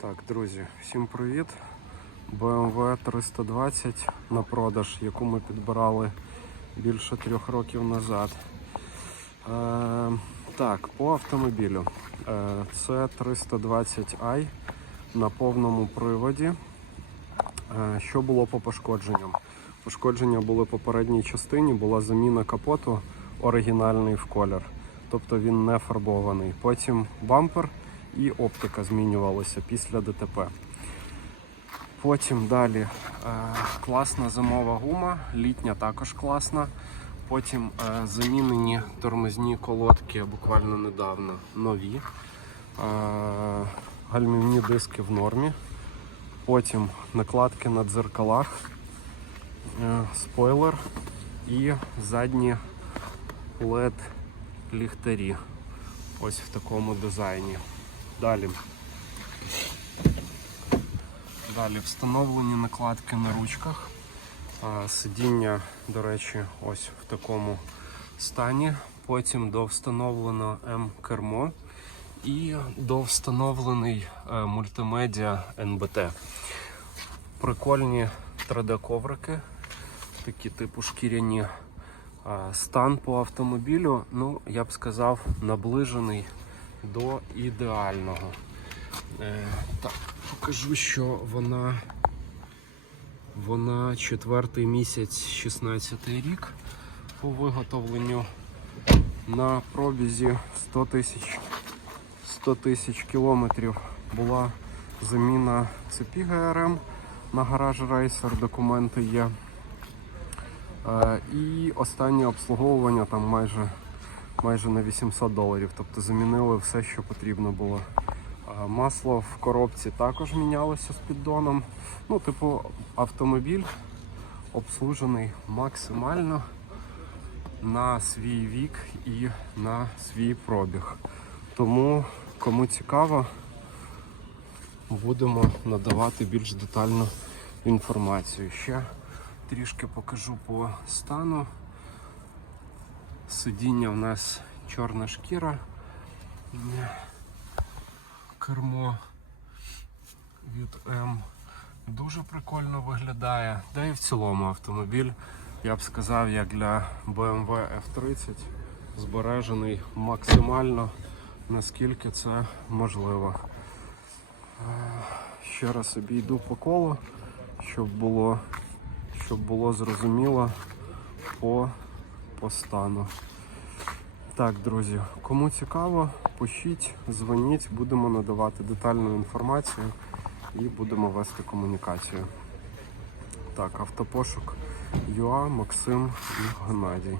Так, друзі, всім привіт. BMW 320 на продаж, яку ми підбирали більше трьох років назад. Е, так, по автомобілю. Е, це 320i на повному приводі. Е, що було по пошкодженням? Пошкодження були по передній частині, була заміна капоту оригінальний в колір. Тобто він не фарбований. Потім бампер і оптика змінювалася після ДТП. Потім далі е, класна зимова гума, літня також класна. Потім е, замінені тормозні колодки буквально недавно нові. Е, гальмівні диски в нормі. Потім накладки на дзеркалах, спойлер і задні LED ліхтарі. Ось в такому дизайні. Далі. Далі встановлені накладки на ручках. Сидіння, до речі, ось в такому стані. Потім довстановлено М-кермо і довстановлений е, мультимедіа НБТ. Прикольні 3D-коврики, такі типу шкіряні. Стан по автомобілю, ну, я б сказав, наближений до ідеального. Е, так, покажу, що вона, вона четвертий місяць, 16 рік по виготовленню на пробізі 100 тисяч 100 тисяч кілометрів була заміна цепі ГРМ на гараж рейсер, документи є. Е, І останнє обслуговування там майже, майже на 800 доларів. Тобто замінили все, що потрібно було. Масло в коробці також мінялося з піддоном. Ну, типу, автомобіль обслужений максимально на свій вік і на свій пробіг. Тому, кому цікаво, будемо надавати більш детальну інформацію. Ще трішки покажу по стану. Сидіння в нас чорна шкіра. Кермо від М дуже прикольно виглядає. Да і в цілому автомобіль, я б сказав, як для BMW F30 збережений максимально, наскільки це можливо. Е, Ще раз обійду по колу, щоб було, щоб було зрозуміло по, по. Так, друзі, кому цікаво, пишіть, дзвоніть, будемо надавати детальну інформацію і будемо вести комунікацію. Так, автопошук ЮА, Максим і Геннадій.